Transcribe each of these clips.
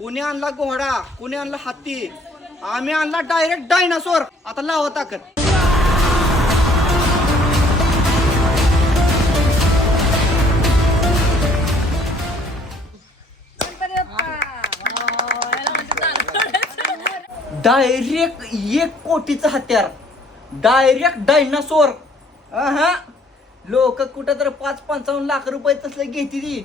कुणी आणला घोडा कुणी आणला हत्ती? आम्ही आणला डायरेक्ट डायनासोर आता लावा ताकद. डायरेक्ट एक कोटीचं हत्यार. डायरेक्ट डायनासोर हा लोक कुठं तर पाच पंचावन्न लाख रुपये तसलं घेते ती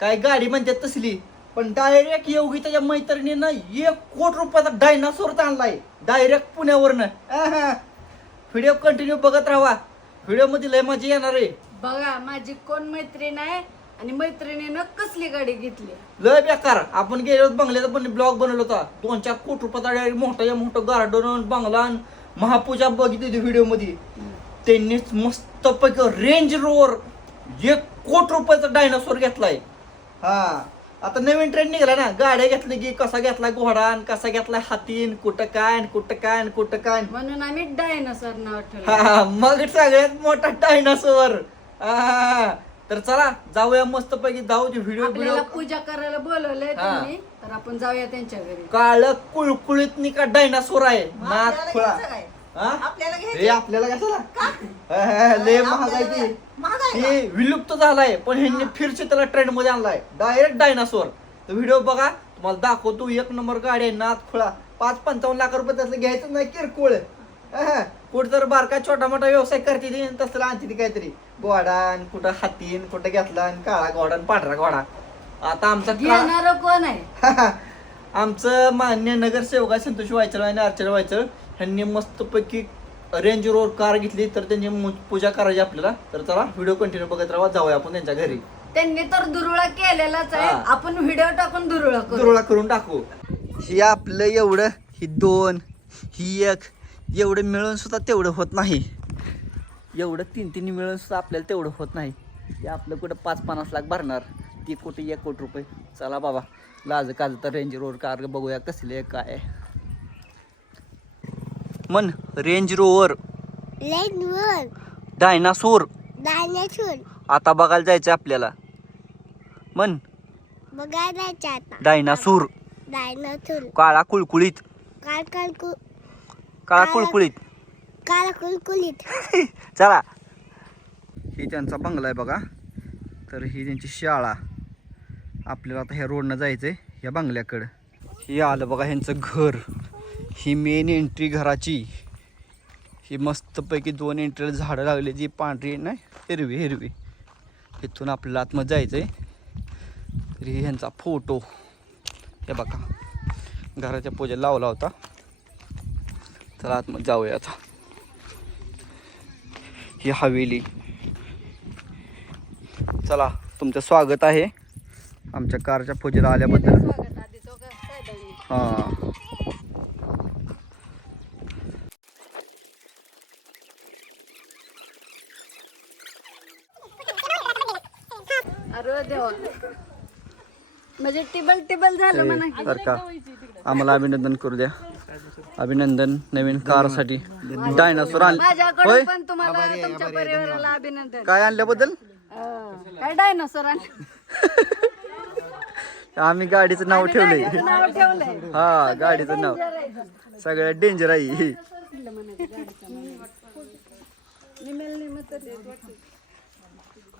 काय गाडी म्हणतात तसली. पण डायरेक्ट योगी त्याच्या मैत्रिणीनं एक कोट रुपयाचा डायनासोर आणलाय. डायरेक्ट पुण्यावरनं. व्हिडिओ कंटिन्यू बघत राहा. व्हिडिओमध्ये लय मजा येणार आहे. बघा माझी कोण मैत्रीण आहे आणि मैत्रिणीनं कसली गाडी घेतली? लय बेकार. आपण गेलो बंगल्याचा पण ब्लॉग बनवला होता. दोन चार कोटी रुपयाचा direct मोठा या मोठं गार्डन बंगला आणि महापूजा बघितली व्हिडिओमध्ये. त्यांनीच मस्त पैकी रेंज रोवर एक कोट रुपयाचा डायनासोर घेतलाय. हा. आता नवीन ट्रेंड निघाला ना. गाड्या घेतल्या की कसा घेतला घोडा आणि कसा घेतला हातीन कुठं काय आणि कुठं काय आणि कुठं काय म्हणून आम्ही डायनासोर नाव ठेवलं. हा मग सगळ्यात मोठा डायनासोर हा तर चला जाऊया मस्त पैकी जाऊ दे व्हिडिओ आपल्याला व्हिडिओ पूजा करायला बोलवलंय हा. त्यांनी तर आपण जाऊया त्यांच्या घरी. काळ कुळकुळीत नि का डायनासोर आहे आपल्याला खुळा घ्यायचं काय? हा? आपल्याला घ्यायचं? आपल्याला कशाला? लय महाग आहे ती? हे विलुप्त झालाय पण ह्यांनी फिरचे त्याला ट्रेंडमध्ये आणलाय. डायरेक्ट डायनासोर तर व्हिडिओ बघा तुम्हाला दाखवतो एक नंबर गाडी आहे नाथ खुळा. पाच पंचावन्न लाख रुपये त्यातलं घ्यायचं नाही किरकोळ. कुठं तर बारका छोटा मोठा व्यवसाय करते ती तसलं आणते ती काहीतरी. घोडा आणि कुठं हातीन कुठं घेतला आणि काळा घोडा आणि पांढरा घोडा. आता आमचा काळा- कोण आहे? आमचं मान्य नगरसेवक आहे संतोष व्हायचं आणि अर्चना व्हायचं ह्यांनी मस्तपैकी रेंज रोड कार घेतली तर त्यांची मु- पूजा करायची आपल्याला. तर चला व्हिडिओ कंटिन्यू बघत राहा. जाऊया आपण त्यांच्या घरी. त्यांनी तर दुरुळा केलेलाच आहे. हा. आपण व्हिडिओ टाकून दुरुळा करू. दुरोळा करून टाकू. ही आपलं एवढं ही दोन ही एक एवढं मिळून सुद्धा तेवढं होत नाही. एवढं तीन तीन मिळून सुद्धा आपल्याला तेवढं होत नाही. हे आपलं कुठं पाच पन्नास लाख भरणार. ती कोटी एक कोटी रुपये. चला बाबा लाज काज तर रेंज रोड कार बघूया कसले आहे, काय आहे. मन रेंज रोवर डायनासोर डायनासोर आता बघायला जायचं आपल्याला. मन. बघायला आता. डायनासूर डायनासोर काळा कुळकुळीत. काल काल कु काळा काळा- कुळकुळीत. काल कुलकुलीत चला. ही त्यांचा बंगला आहे बघा. तर ही त्यांची शाळा. आपल्याला आता ह्या रोडनं जायचं आहे ह्या बंगल्याकडं. ही आलं बघा ह्यांचं घर. ही मेन एंट्री घराची. ही मस्तपैकी दोन एंट्रीला झाडं लागली जी पांढरी नाही हिरवी हिरवी. इथून आपल्याला आतमध्ये जायचं आहे तर ही ह्यांचा फोटो हे बघा. घराच्या पूजेला लावला होता. चला आतमध्ये जाऊया आता. ही हवेली. चला तुमचं स्वागत आहे. आमच्या कारच्या पूजेला आल्याबद्दल. हां. अरे देवा म्हणजे टिबल टिबल झालं म्हणा की. तर का? आम्हाला अभिनंदन करू द्या. अभिनंदन नवीन कारसाठी. डायनासोर आणले होय? माझ्याकडून पण तुम्हाला तुमच्या परिवाराला अभिनंदन. काय आणल्याबद्दल? अं, काय डायनोसॉर आम्ही गाडीचं नाव ठेवलंय. नाव ठेवलंय. हा गाडीचं नाव. सगळ्यात डेंजर आहे. ही निमेल निमित्त ते वाटतं.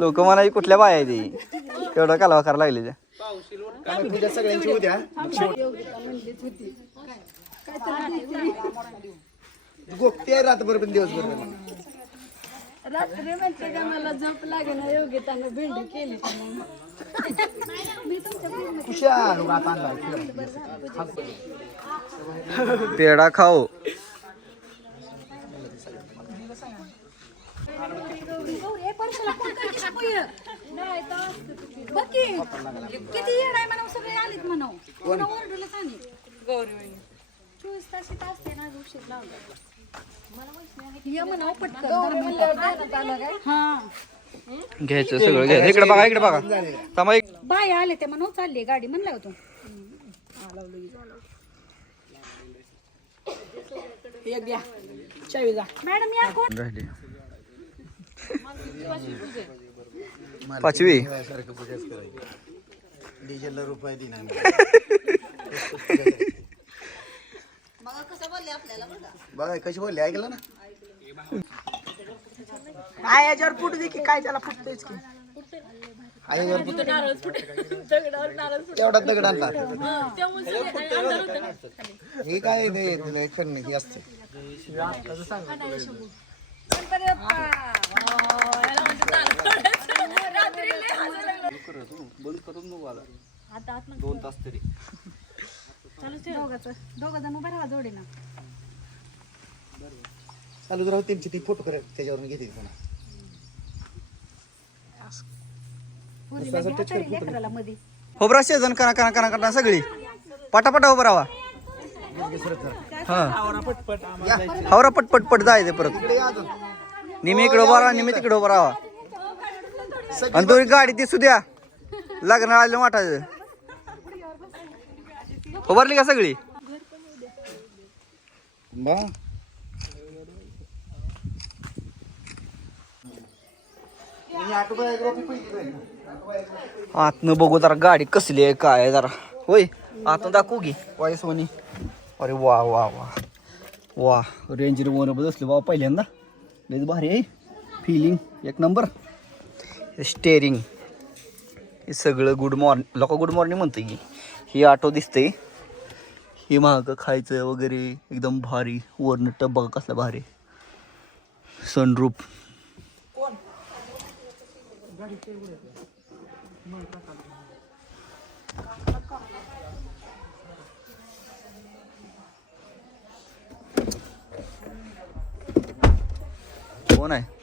लोक मला कुठल्या बाया आहे ती तेवढा कालवा करायला लागले त्या. पूजा सगळ्यांची उद्या गोपती रातभर पण दिवसभर. रात्री म्हणते का मला झोप लागे ना योगितानं भेंडी केली का मग हुशार रात आणला. पेढा खाओ किती येड आहे सगळे कोण चोवीस तास इथं असते ना उशीर लावला. ये म्हणा पटकन. हा. घ्यायचं सगळं घ्यायचं इकडे बघा इकडे बघा. थांबा एक. बाय आले ते म्हणून चालली गाडी म्हणलं होतो मॅडम या कोण? राहिली पाचवी? सारखं पूजाच करायची. डिझेलला रुपये दिना बघा कशी बोलली? ऐकलं ना? काय याच्यावर फुट दे की काय त्याला फुटतेच की. तेवढा दगड आणला. हे काय ते तुला एक करणं हे असतं. बंद करून बघू आता दोन तास तरी. दोघाचं. दोघं जण उभं राहा जोडे ना चालूच राहू त्यांची ती फोटो कर त्याच्यावरून घेते पुन्हा. लेकराला हो शेजन करा करा करा करा सगळी. पटापटा उभं राहा. हा. हावरा पटपट पट जायचं परत. निमी इकडे उभा राहा निमी तिकडे उभा राहा. आणि तो गाडी दिसू द्या. लग्न आलं वाटायचं. उभारली का सगळी? बा. आतनं बघू जरा गाडी कसली आहे काय जरा. होय आतनं दाखवू की. वाईस म्हणी अरे वा वा वा. वा रेंजर वन बसले बाबा पहिल्यांदा. लयच भारी आहे. फिलिंग एक नंबर. स्टेअरिंग. हे सगळं गुड मॉर्निंग लोक गुड मॉर्निंग म्हणतं की ही ऑटो दिसते ही महाग खायचं वगैरे एकदम भारी वरनं टब बघा कसला भारी. सनरूप कोण आहे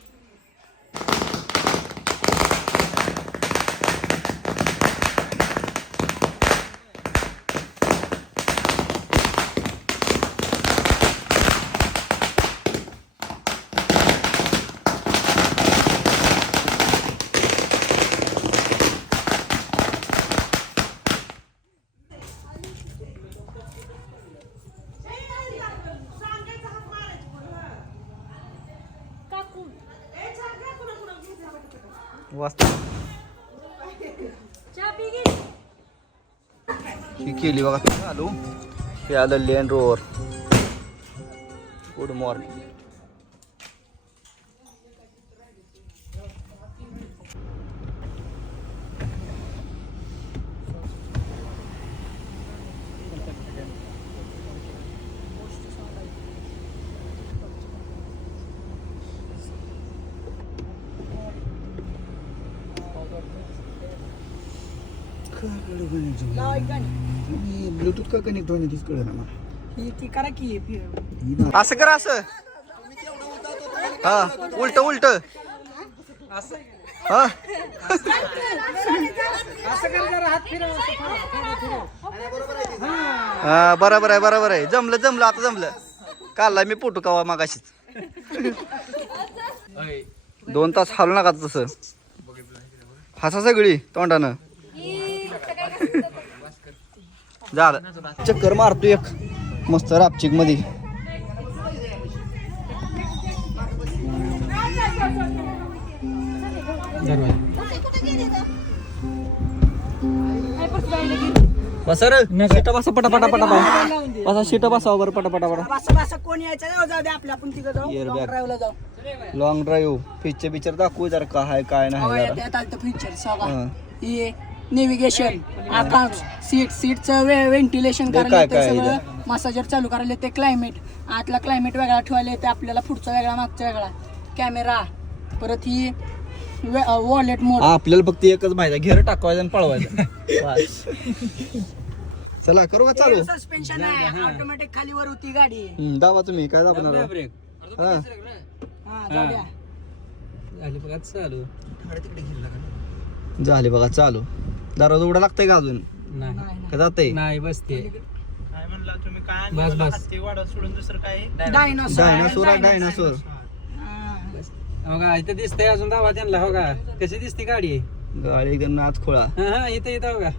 वाचतो ही केली बघा आलो हे आलं Land Rover good morning Bluetooth का कनेक्ट होणे तीच कळलं ना मला. ही ती करा की हे असं करा असं. हा उलट उलट. हा. हा बरोबर आहे बरोबर आहे. जमलं जमलं आता जमलं. काढलाय मी पोटू कावा मागाशीच. दोन तास हालू नका तसं. हसा सगळी तोंडानं. झालं. चक्कर मारतो एक. मस्त रापचिकमध्ये बसा रे. शिटा बसा पटा पटा पटा बसा शिटा बसा बरं पटा पटा कोण यायचं? लॉंग ड्राईव्ह पिक्चर पिक्चर दाखवू जरा काय काय नाही नेव्हिगेशन आकाश सीट सीटचं व्हेंटिलेशन हे करायला येते सगळं. मसाजर चालू करायला येते क्लायमेट आतला क्लायमेट वेगळा ठेवायला येते आपल्याला पुढचा वेगळा मागचा वेगळा. कॅमेरा परत ही वॉलेट मोड आपल्याला फक्त एकच माहिती घेर टाकवायचं आणि पळवायचं. चला करू का चालू? सस्पेन्शन आहे. ऑटोमॅटिक खाली वर होती गाडी. दाबा तुम्ही काय दाबणार हा. हा जाऊ द्या. झाले बघा चालू. दरवाजा उघडा लागतंय का अजून? नाही. का जाते नाही बसते काय म्हणला तुम्ही? काय बस, आणलं बस. हत्ती वाडा सोडून दुसरं काय? आहे? डायनोसॉर डायनासोर आहे डायनासोर हो का इथं दिसतंय अजून दावा त्यांना हो का? कशी दिसते गाडी? गाडी एकदम नाच खोळा. हा हा इथं इथं हो का?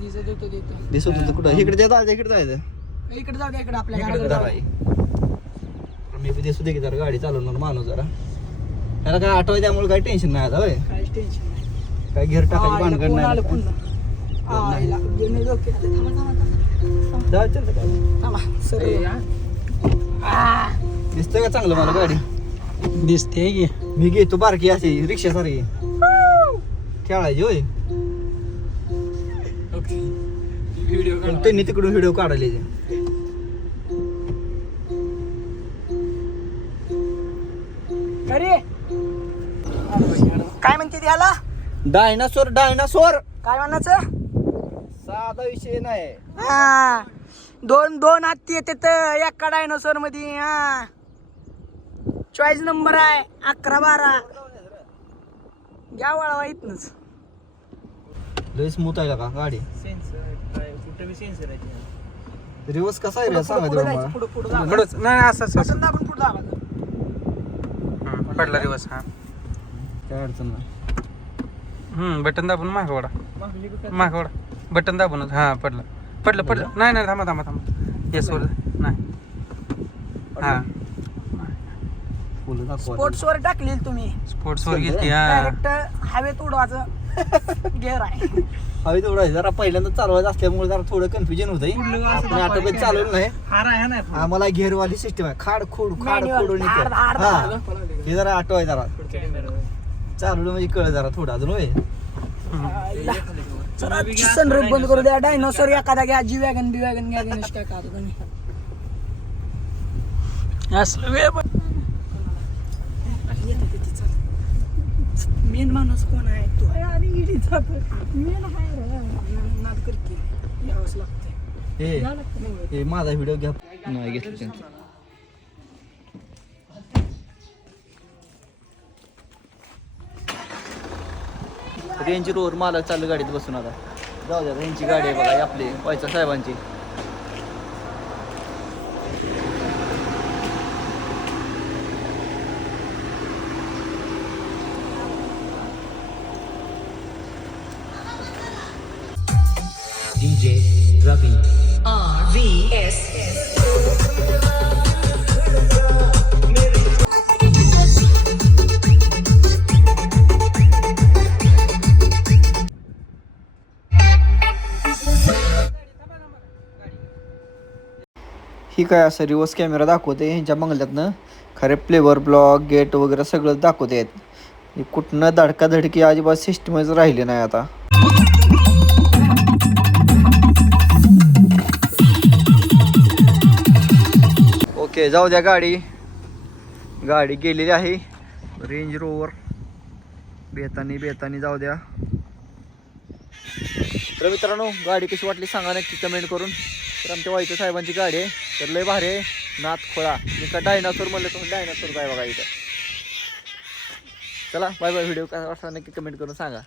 दिसत होतं दिसत होतं कुठं? इकडे जायचं इकडे जायचं इकडे जाऊ द्या इकडे आपल्या इकडे जाऊ. मी बी दिसू दे की जरा गाडी चालवणार माणूस जरा. त्याला काय आठवाय त्यामुळे काही टेन्शन नाही आता होय? काहीच टेन्शन नाही. काय घेर टाकायची भानगड नाही दिसतंय का चांगलं मला गाडी? दिसते की. मी घेतो बारकी अशी रिक्षा सारखी खेळायची होय. त्यांनी तिकडून व्हिडिओ काढायले. अरे. काय म्हणते त्याला डायनासोर डायनासोर काय म्हणायचं? साधा विषय नाही. हा. दोन दोन हत्ती येते तर एका डायनोसॉरमध्ये हा. चॉईस नंबर आहे अकरा बारा. घ्या वळवा इथनच. लय स्मूथ आहे का गाडी? सेन्सर काय कुठं बी सेन्सर आहे त्याच्यात. रिवर्स कसा आहे रे? सांगा पुढे तेवढं जायचं, पुढे पुढे जायचं. पुढंच नाही असं पडला दिवस हा. काय अडचण नाही. हम्म बटन दाबून मागं वडा मागं वडा बटन दाबूनच हा पडलं. पडलं पडलं. नाही नाही थांबा थांबा थांबा. येस वर नाही. हा. स्पोर्ट्स वर टाकली तुम्ही. स्पोर्ट्स वर गेली हा. डायरेक्ट हवेत उडवायचं. गेअर आहे. हवी तेवढं आहे. जरा पहिल्यांदा चालवायचं असल्यामुळे जरा थोडं कन्फ्युजन होतंय. आपण आटोपे चालवलं नाही. हार आहे ना आम्हाला घेरवाली सिस्टम आहे. खाड खोड खाड खोड हा. हे जरा आठवाय जरा. चालवलं म्हणजे कळ जरा थोडं अजून होय. सनरूफ बंद करू द्या. डायनोसॉर एखादा घ्या जी वॅगन बी वॅगन घ्या गणेश काय का तुम्ही असलं वेळ पण मेन माणूस कोण आहे? तू आहे आणि इडीचा मेन आहे नाद करते यावंच हे लागतं. हे माझा व्हिडिओ घ्या. नाही घेतलं रेंज रोवर मालक चालू गाडीत बसून आता. जाऊ द्या यांची गाडी आहे बघा आपली व्हायचा साहेबांची. ही काय असं रिवर्स कॅमेरा दाखवते ह्यांच्या बंगल्यातनं खरे प्लेवर ब्लॉक गेट वगैरे सगळं दाखवते आहेत हे कुठनं धडकाधडकी अजिबात सिस्टमच राहिली नाही आता. ओके जाऊ द्या गाडी. गाडी गेलेली आहे. रेंज रोवर बेतानी बेतानी जाऊ द्या. तर मित्रांनो गाडी कशी वाटली सांगा नक्की कमेंट करून. तर आमच्या वाईच्या साहेबांची गाडी आहे. तर लय भारी आहे. नाथ खोळा. मी का डायनासोर म्हणलं तर डायनासोर काय बघा इथं. चला बाय बाय. व्हिडिओ काय वाटला नक्की कमेंट करून सांगा.